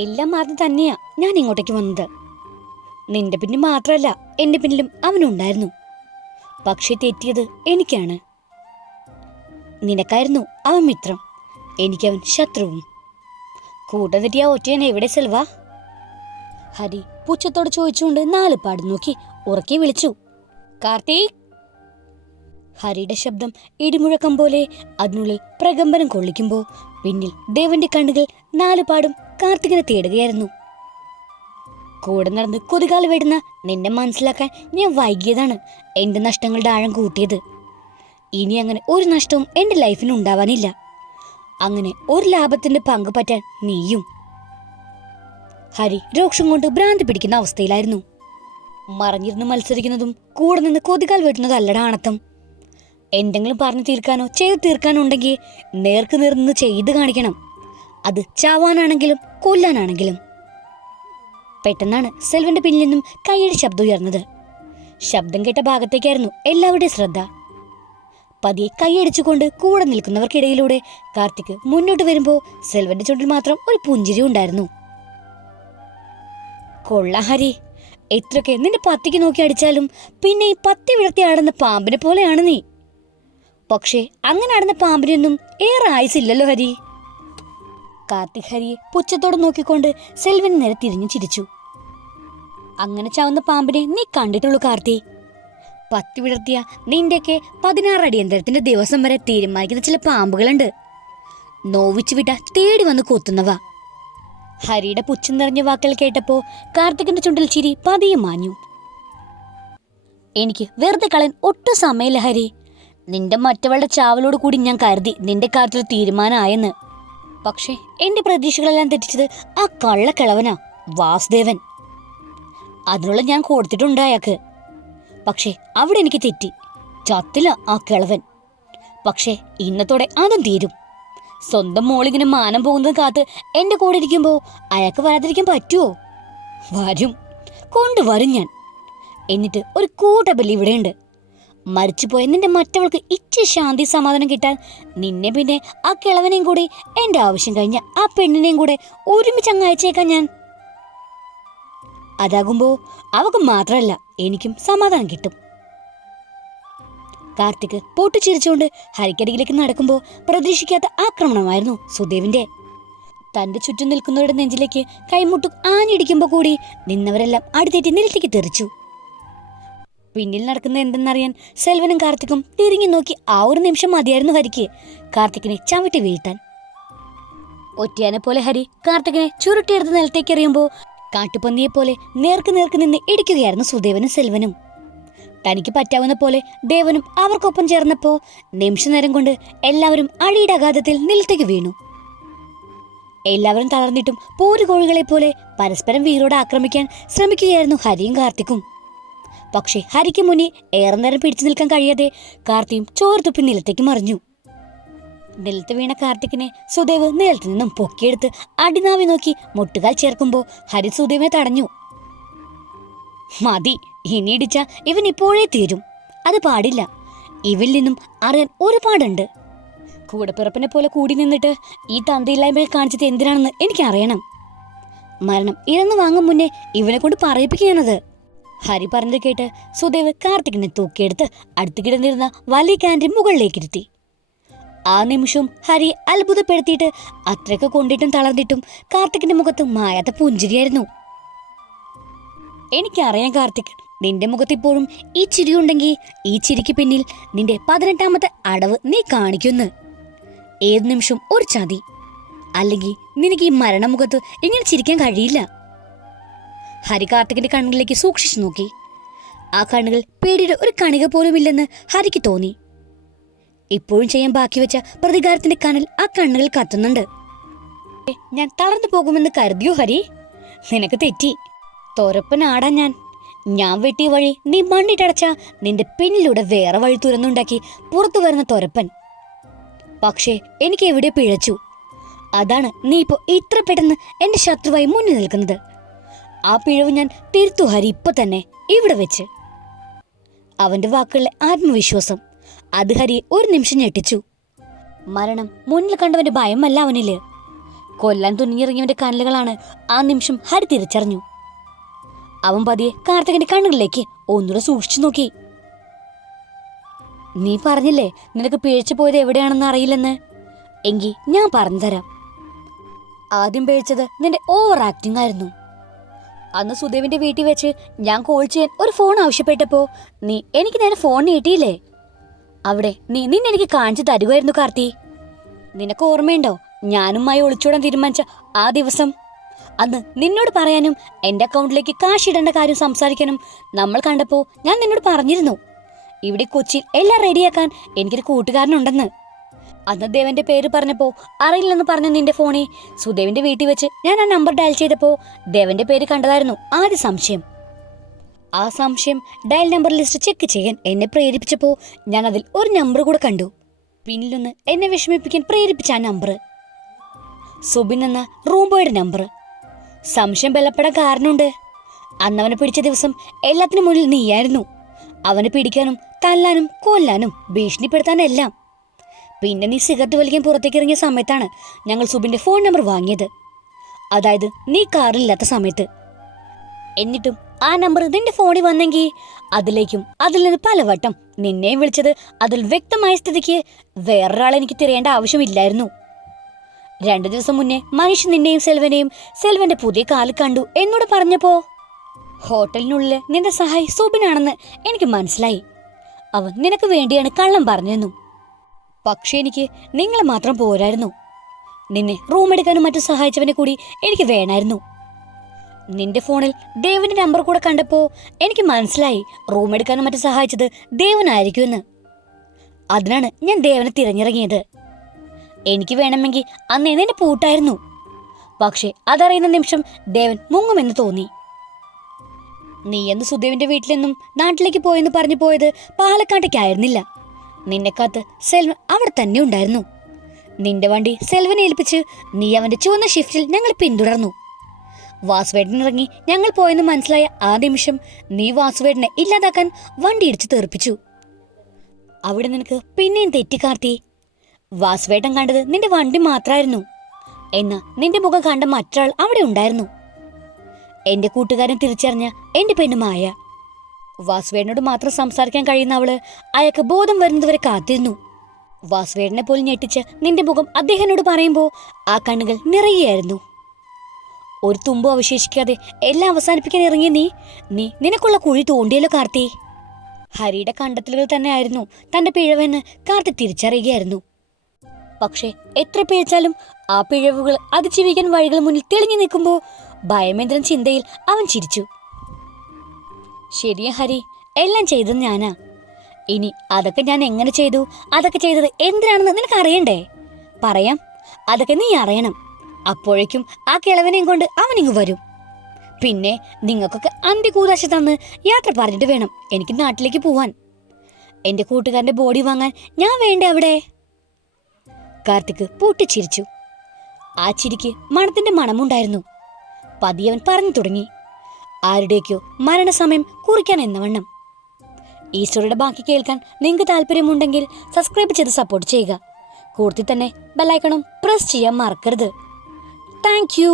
എല്ലാം മാറി തന്നെയാ ഞാൻ ഇങ്ങോട്ടേക്ക് വന്നത്. നിന്റെ പിന്നിൽ മാത്രമല്ല എന്റെ പിന്നിലും അവനുണ്ടായിരുന്നു. പക്ഷെ തെറ്റിയത് എനിക്കാണ്. നിനക്കായിരുന്നു അവൻ മിത്രം, എനിക്കവൻ ശത്രുവും. കൂട്ടം തെറ്റിയ ഒറ്റയനെ എവിടെ സെൽവ? ഹരി പുച്ഛത്തോട് ചോദിച്ചുകൊണ്ട് നാലുപാട് നോക്കി ഉറക്കെ വിളിച്ചു, കാർത്തിക്. ഹരിയുടെ ശബ്ദം ഇടിമുഴക്കം പോലെ അതിനുള്ളിൽ പ്രകമ്പനം കൊള്ളിക്കുമ്പോ പിന്നിൽ ദേവന്റെ കണ്ണുകൾ നാലുപാടും കാർത്തികിനെ തേടുകയായിരുന്നു. കൂടെ നടന്ന് കൊതുകാൽ വിടുന്ന നിന്നെ മനസ്സിലാക്കാൻ ഞാൻ വൈകിയതാണ് എന്റെ നഷ്ടങ്ങളുടെ ആഴം കൂട്ടിയത്. ഇനി അങ്ങനെ ഒരു നഷ്ടവും എന്റെ ലൈഫിന് ഉണ്ടാവാനില്ല. അങ്ങനെ ഒരു ലാഭത്തിന്റെ പങ്ക് പറ്റാൻ നീയും. ഹരി രോക്ഷം കൊണ്ട് ഭ്രാന്തി പിടിക്കുന്ന അവസ്ഥയിലായിരുന്നു. മറിഞ്ഞിരുന്ന് മത്സരിക്കുന്നതും കൂടെ നിന്ന് കൊതുകാൽ വെട്ടുന്നതും അല്ലടാ ആണത്തം. എന്തെങ്കിലും പറഞ്ഞു തീർക്കാനോ ചെയ്തു തീർക്കാനോ ഉണ്ടെങ്കിൽ നേർക്ക് നേർന്ന് ചെയ്ത് കാണിക്കണം. അത് ചാവാനാണെങ്കിലും കൊല്ലാനാണെങ്കിലും. പെട്ടെന്നാണ് സെൽവന്റെ പിന്നിൽ നിന്നും കൈയുടെ ശബ്ദം ഉയർന്നത്. ശബ്ദം കേട്ട ഭാഗത്തേക്കായിരുന്നു എല്ലാവരുടെയും ശ്രദ്ധ. പതിയെ കൈയടിച്ചുകൊണ്ട് കൂടെ നിൽക്കുന്നവർക്കിടയിലൂടെ കാർത്തിക് മുന്നോട്ട് വരുമ്പോ സെൽവന്റെ ചുണ്ടിൽ മാത്രം ഒരു പുഞ്ചിരി ഉണ്ടായിരുന്നു. കൊള്ള ഹരി, എത്രയൊക്കെ നിന്റെ പത്തിക്ക് നോക്കി അടിച്ചാലും പിന്നെ ഈ പത്തി വിടർത്തി ആടുന്ന പാമ്പിനെ പോലെയാണ് നീ. പക്ഷേ അങ്ങനെ ആടുന്ന പാമ്പിനൊന്നും ഏറെ ആയുസില്ലല്ലോ ഹരി. കാർത്തിക് ഹരിയെ പുച്ഛത്തോടെ നോക്കിക്കൊണ്ട് സെൽവൻ നേരെ തിരിഞ്ഞു ചിരിച്ചു. അങ്ങനെ ചാവുന്ന പാമ്പിനെ നീ കണ്ടിട്ടുള്ളൂ കാർത്തി. പത്തി വിടർത്തിയ നിന്റെയൊക്കെ 16 അടിയന്തരത്തിന്റെ ദിവസം വരെ തീരുമാനിക്കുന്ന ചില പാമ്പുകളുണ്ട്. നോവിച്ചു വിട്ട തേടി വന്ന് കൊത്തുന്നവ. ഹരിയുടെ പുച്ഛം നിറഞ്ഞ വാക്കുകൾ കേട്ടപ്പോ കാർത്തികിന്റെ ചുണ്ടിൽ ചിരി പതിയെ മാഞ്ഞു. എനിക്ക് വെറുതെ കളയാൻ ഒട്ടും സമയമില്ല ഹരി. നിന്റെ മറ്റവളുടെ ചാവലോട് കൂടി ഞാൻ കരുതി നിന്റെ കാര്യത്തിൽ തീരുമാനമായെന്ന്. പക്ഷെ എന്റെ പ്രതീക്ഷകളെല്ലാം തെറ്റിച്ചത് ആ കള്ളക്കിളവനാ വാസുദേവൻ. അതിനുള്ള ഞാൻ കൊടുത്തിട്ടുണ്ട് അയാൾക്ക്. പക്ഷെ അവിടെ എനിക്ക് തെറ്റി. ചത്തില്ല ആ കിളവൻ. പക്ഷെ ഇന്നത്തോടെ അതും തീരും. സ്വന്തം മോളിങ്ങനെ മാനം പോകുന്നത് കാത്ത് എന്റെ കൂടെ ഇരിക്കുമ്പോ അയാൾക്ക് വരാതിരിക്കാൻ പറ്റുമോ? വരും, കൊണ്ടുവരും ഞാൻ. എന്നിട്ട് ഒരു കൂട്ടബലി ഇവിടെയുണ്ട്. മരിച്ചുപോയ നിന്റെ മറ്റവൾക്ക് ഇച്ചിരി ശാന്തി സമാധാനം കിട്ടാൻ നിന്നെ പിന്നെ ആ കിളവനെയും കൂടി എന്റെ ആവശ്യം കഴിഞ്ഞ ആ പെണ്ണിനെയും കൂടെ ഒരുമിച്ച് അങ്ങ് അയച്ചേക്കാൻ ഞാൻ. അതാകുമ്പോ അവക്ക് മാത്രമല്ല എനിക്കും സമാധാനം കിട്ടും. കാർത്തിക് പൊട്ടിച്ചിരിച്ചുകൊണ്ട് ഹരിക്കരികിലേക്ക് നടക്കുമ്പോൾ പ്രതീക്ഷിക്കാത്ത ആക്രമണമായിരുന്നു സുദേവിന്റെ. തന്റെ ചുറ്റും നിൽക്കുന്നവരുടെ നെഞ്ചിലേക്ക് കൈമുട്ടു ആഞ്ഞിടിക്കുമ്പോ കൂടി നിന്നവരെല്ലാം അടുത്തേറ്റ് നിലത്തേക്ക് തെറിച്ചു. പിന്നിൽ നടക്കുന്ന എന്തെന്നറിയാൻ സെൽവനും കാർത്തിക്കും തിരിഞ്ഞു നോക്കി ആ ഒരു നിമിഷം മതിയായിരുന്നു ഹരിക്ക് കാർത്തിക്കിനെ ചവിട്ടി വീഴ്ത്താൻ. ഒറ്റയാനെ പോലെ ഹരി കാർത്തികിനെ ചുരുട്ടിയെടുത്ത് നിലത്തേക്ക് എറിയുമ്പോൾ കാട്ടുപന്നിയെ പോലെ നേർക്ക് നേർക്ക് നിന്ന് ഇടിക്കുകയായിരുന്നു സുദേവനും സെൽവനും. തനിക്ക് പറ്റാവുന്ന പോലെ ദേവനും അവർക്കൊപ്പം ചേർന്നപ്പോ നിമിഷ നേരം കൊണ്ട് എല്ലാവരും അഴിയുടെ അഗാധത്തിൽ നിലത്തേക്ക് വീണു. എല്ലാവരും തളർന്നിട്ടും പോരുകോഴികളെ പോലെ പരസ്പരം വീരോട് ആക്രമിക്കാൻ ശ്രമിക്കുകയായിരുന്നു ഹരിയും കാർത്തിക്കും. പക്ഷേ ഹരിക്ക് മുന്നിൽ ഏറെ നേരം പിടിച്ചു നിൽക്കാൻ കഴിയാതെ കാർത്തിയും ചോർത്തുപ്പി നിലത്തേക്ക് മറിഞ്ഞു. നിലത്ത് വീണ കാർത്തിക്കിനെ സുദേവ് നിലത്ത് നിന്നും പൊക്കിയെടുത്ത് അടിനാവി നോക്കി മുട്ടുകാൽ ചേർക്കുമ്പോ ഹരി സുദേവിനെ തടഞ്ഞു. മതി, ഇനി ഇടിച്ച ഇവൻ ഇപ്പോഴേ തീരും. അത് പാടില്ല. ഇവൽ നിന്നും അറിയാൻ ഒരുപാടുണ്ട്. കൂടപ്പിറപ്പിനെ പോലെ കൂടി നിന്നിട്ട് ഈ തന്തയില്ലായ്മയെ കാണിച്ചത് എന്തിനാണെന്ന് എനിക്കറിയണം. മരണം ഇരന്നു വാങ്ങും മുന്നേ ഇവനെ കൊണ്ട് പറയിപ്പിക്കുകയാണത്. ഹരി പറഞ്ഞത് കേട്ട് സുദേവ് കാർത്തികിനെ തൂക്കിയെടുത്ത് അടുത്ത് കിടന്നിരുന്ന വലിയ ക്യാൻറ്റീൻ മുകളിലേക്കിരുത്തി. ആ നിമിഷവും ഹരി അത്ഭുതപ്പെടുത്തിയിട്ട് അത്രയൊക്കെ കൊണ്ടിട്ടും തളർന്നിട്ടും കാർത്തികിന്റെ മുഖത്ത് മായാത്ത പുഞ്ചിരിയായിരുന്നു. എനിക്കറിയാം കാർത്തിക്, നിന്റെ മുഖത്ത് ഇപ്പോഴും ഈ ചിരിയുണ്ടെങ്കിൽ ഈ ചിരിക്ക് പിന്നിൽ നിന്റെ 18ാമത്തെ അടവ് നീ കാണിക്കുന്നു. ഏത് നിമിഷം ഒരു ചതി, അല്ലെങ്കിൽ നിനക്ക് ഈ മരണമുഖത്ത് ഇങ്ങനെ ചിരിക്കാൻ കഴിയില്ല. ഹരി കാർത്തികിന്റെ കണ്ണുകളിലേക്ക് സൂക്ഷിച്ചു നോക്കി. ആ കണ്ണുകൾ പേടിയുടെ ഒരു കണിക പോലും ഇല്ലെന്ന് ഹരിക്ക് തോന്നി. ഇപ്പോഴും ചെയ്യാൻ ബാക്കി വെച്ച പ്രതികാരത്തിന്റെ കനൽ ആ കണ്ണുകൾ കത്തുന്നുണ്ട്. ഞാൻ തളർന്നു പോകുമെന്ന് കരുതിയോ ഹരി? നിനക്ക് തെറ്റി. തൊരപ്പനാടാ ഞാൻ. ഞാൻ വെട്ടിയ വഴി നീ മണ്ണിട്ടടച്ച നിന്റെ പിന്നിലൂടെ വേറെ വഴി തുറന്നുണ്ടാക്കി പുറത്തു വരുന്ന തൊരപ്പൻ. പക്ഷേ എനിക്ക് എവിടെ പിഴച്ചു. അതാണ് നീ ഇപ്പോ ഇത്ര പെട്ടെന്ന് എന്റെ ശത്രുവായി മുന്നിൽ നിൽക്കുന്നത്. ആ പിഴവ് ഞാൻ തിരുത്തു ഹരി, ഇപ്പൊ തന്നെ ഇവിടെ വെച്ച്. അവന്റെ വാക്കുകളിലെ ആത്മവിശ്വാസം അത് ഹരിയെ ഒരു നിമിഷം ഞെട്ടിച്ചു. മരണം മുന്നിൽ കണ്ടവന്റെ ഭയമല്ല അവനില്. കൊല്ലാൻ തുനിഞ്ഞിറങ്ങിയവന്റെ കനലുകളാണ് ആ നിമിഷം ഹരി തിരിച്ചറിഞ്ഞു. അവൻ പതിയെ കാർത്തികന്റെ കണ്ണുകളിലേക്ക് ഒന്നുകൂടെ സൂക്ഷിച്ചു നോക്കി. നീ പറഞ്ഞില്ലേ നിനക്ക് പിഴച്ചു പോയത് എവിടെയാണെന്ന് അറിയില്ലെന്ന്. എങ്കിൽ ഞാൻ പറഞ്ഞുതരാം. ആദ്യം പിഴച്ചത് നിന്റെ ഓവർ ആക്ടിംഗ് ആയിരുന്നു. അന്ന് സുദേവിന്റെ വീട്ടിൽ വെച്ച് ഞാൻ കോൾ ചെയ്യാൻ ഒരു ഫോൺ ആവശ്യപ്പെട്ടപ്പോ നീ എനിക്ക് നേരെ ഫോൺ നീട്ടിയില്ലേ? അവിടെ നീ നിന്നെനിക്ക് കാണിച്ചു തരുമായിരുന്നു കാർത്തി. നിനക്ക് ഓർമ്മയുണ്ടോ ഞാനുമായി ഒളിച്ചോടാൻ തീരുമാനിച്ച ആ ദിവസം? അന്ന് നിന്നോട് പറയാനും എന്റെ അക്കൗണ്ടിലേക്ക് കാശ് ഇടേണ്ട കാര്യം സംസാരിക്കാനും നമ്മൾ കണ്ടപ്പോ ഞാൻ നിന്നോട് പറഞ്ഞിരുന്നു, ഇവിടെ കൊച്ചിയിൽ എല്ലാം റെഡിയാക്കാൻ എനിക്കൊരു കൂട്ടുകാരനുണ്ടെന്ന്. അന്ന് ദേവന്റെ പേര് പറഞ്ഞപ്പോ അറിയില്ലെന്ന് പറഞ്ഞ നിന്റെ ഫോണിൽ സുദേവിന്റെ വീട്ടിൽ വെച്ച് ഞാൻ ആ നമ്പർ ഡയൽ ചെയ്തപ്പോ ദേവന്റെ പേര് കണ്ടതായിരുന്നു ആദ്യ സംശയം. ആ സംശയം ഡയൽ നമ്പർ ലിസ്റ്റ് ചെക്ക് ചെയ്യാൻ എന്നെ പ്രേരിപ്പിച്ചപ്പോ ഞാൻ അതിൽ ഒരു നമ്പർ കൂടെ കണ്ടു. പിന്നിലൊന്ന് എന്നെ വിഷമിപ്പിക്കാൻ പ്രേരിപ്പിച്ച ആ നമ്പർ സുബിൻ എന്ന റൂം ബോയുടെ നമ്പർ. സംശയം ബലപ്പെടാൻ കാരണമുണ്ട്. അന്നവനെ പിടിച്ച ദിവസം എല്ലാത്തിനും മുന്നിൽ നീയായിരുന്നു. അവനെ പിടിക്കാനും തല്ലാനും കൊല്ലാനും ഭീഷണിപ്പെടുത്താനെല്ലാം. പിന്നെ നീ സിഗരറ്റ് വലിക്കാൻ പുറത്തേക്ക് ഇറങ്ങിയ സമയത്താണ് ഞങ്ങൾ സുബിന്റെ ഫോൺ നമ്പർ വാങ്ങിയത്. അതായത് നീ കാറിലില്ലാത്ത സമയത്ത്. എന്നിട്ടും ആ നമ്പർ നിന്റെ ഫോണിൽ വന്നെങ്കിൽ അതിൽ നിന്ന് പലവട്ടം നിന്നെയും വിളിച്ചത് അതിൽ വ്യക്തമായ സ്ഥിതിക്ക് വേറൊരാളെ എനിക്ക് തിരയേണ്ട ആവശ്യമില്ലായിരുന്നു. 2 ദിവസം മുന്നേ മനുഷ്യ നിന്നെയും സെൽവനെയും സെൽവന്റെ പുതിയ കാലിൽ കണ്ടു എന്നോട് പറഞ്ഞപ്പോ ഹോട്ടലിനുള്ളിൽ നിന്റെ സഹായി സുബിനാണെന്ന് എനിക്ക് മനസ്സിലായി. അവൻ നിനക്ക് വേണ്ടിയാണ് കള്ളം പറഞ്ഞെന്നു. പക്ഷെ എനിക്ക് നിങ്ങളെ മാത്രം പോരായിരുന്നു. നിന്നെ റൂം എടുക്കാനും മറ്റും സഹായിച്ചവനെ കൂടി എനിക്ക് വേണമായിരുന്നു. നിന്റെ ഫോണിൽ ദേവന്റെ നമ്പർ കൂടെ കണ്ടപ്പോ എനിക്ക് മനസ്സിലായി റൂം എടുക്കാനും മറ്റും സഹായിച്ചത് ദേവനായിരിക്കുമെന്ന്. അതിനാണ് ഞാൻ ദേവനെ തിരഞ്ഞിറങ്ങിയത്. എനിക്ക് വേണമെങ്കിൽ അന്നേ നിന്നെ പൂട്ടായിരുന്നു. പക്ഷെ അതറിയുന്ന നിമിഷം ദേവൻ മുങ്ങുമെന്ന് തോന്നി. നീ എന്ന് സുദേവിന്റെ വീട്ടിൽ നിന്നും നാട്ടിലേക്ക് പോയെന്ന് പറഞ്ഞു പോയത് പാലക്കാട്ടേക്കായിരുന്നില്ല. നിന്നെ കാത്ത് സെൽവൻ അവിടെ തന്നെ ഉണ്ടായിരുന്നു. നിന്റെ വണ്ടി സെൽവനെ ഏൽപ്പിച്ച് നീ അവന്റെ ചുവന്ന ഷിഫ്റ്റിൽ ഞങ്ങൾ പിന്തുടർന്നു. വാസുവേട്ടനിറങ്ങി ഞങ്ങൾ പോയെന്ന് മനസ്സിലായ ആ നിമിഷം നീ വാസുവേട്ടനെ ഇല്ലാതാക്കാൻ വണ്ടി ഇടിച്ചു തെറിപ്പിച്ചു. അവിടെ നിനക്ക് പിന്നെയും തെറ്റിക്കാർത്തി. വാസുവേട്ടൻ കണ്ടത് നിന്റെ വണ്ടി മാത്രമായിരുന്നു. എന്നാ നിന്റെ മുഖം കണ്ട മറ്റൊരാൾ അവിടെ ഉണ്ടായിരുന്നു. എന്റെ കൂട്ടുകാരൻ തിരിച്ചറിഞ്ഞ എന്റെ പെണ്ണ് മായ. വാസുവേട്ടനോട് മാത്രം സംസാരിക്കാൻ കഴിയുന്ന അവള് അയാൾക്ക് ബോധം വരുന്നതുവരെ കാത്തിരുന്നു. വാസുവേട്ടനെ പോലും ഞെട്ടിച്ച് നിന്റെ മുഖം അദ്ദേഹനോട് പറയുമ്പോ ആ കണ്ണുകൾ നിറയുകയായിരുന്നു. ഒരു തുമ്പും അവശേഷിക്കാതെ എല്ലാം അവസാനിപ്പിക്കാൻ ഇറങ്ങിയ നീ നിനക്കുള്ള കുഴി തോണ്ടിയല്ലോ കാർത്തി. ഹരിയുടെ കണ്ടെത്തലുകൾ തന്നെയായിരുന്നു തന്റെ പിഴവെന്ന് കാർത്തി തിരിച്ചറിയുകയായിരുന്നു. പക്ഷെ എത്ര പിഴച്ചാലും ആ പിഴവുകൾ അതിജീവിക്കാൻ വഴികൾ മുന്നിൽ തെളിഞ്ഞു നിൽക്കുമ്പോ ഭയമേന്ദ്രൻ ചിന്തയിൽ അവൻ ചിരിച്ചു. ശരിയാ ഹരി, എല്ലാം ചെയ്തത് ഞാനാ. ഇനി അതൊക്കെ ഞാൻ എങ്ങനെ ചെയ്തു, അതൊക്കെ ചെയ്തത് എന്തിനാണെന്ന് നിനക്ക് അറിയണ്ടേ? പറയാം, അതൊക്കെ നീ അറിയണം. അപ്പോഴേക്കും ആ കിളവനെയും കൊണ്ട് അവനിങ്ങ് വരും. പിന്നെ നിങ്ങൾക്കൊക്കെ അന്ത്യകൂതാശ തന്ന് യാത്ര പറഞ്ഞിട്ട് വേണം എനിക്ക് നാട്ടിലേക്ക് പോവാൻ. എന്റെ കൂട്ടുകാരന്റെ ബോഡി വാങ്ങാൻ ഞാൻ വേണ്ടേ അവിടെ? കാർത്തിക് പൊട്ടിച്ചിരിച്ചു. ആ ചിരിക്ക് മണത്തിന്റെ മണമുണ്ടായിരുന്നു. പതിയവൻ പറഞ്ഞു തുടങ്ങി, ആരുടേക്കോ മരണസമയം കുറിക്കാൻ എന്നവണ്ണം. ഈ സ്റ്റോറിയുടെ ബാക്കി കേൾക്കാൻ നിങ്ങൾക്ക് താല്പര്യമുണ്ടെങ്കിൽ സബ്സ്ക്രൈബ് ചെയ്ത് സപ്പോർട്ട് ചെയ്യുക. കൂടുതൽ തന്നെ ബെല്ലൈക്കണും പ്രസ് ചെയ്യാൻ മറക്കരുത്. Thank you.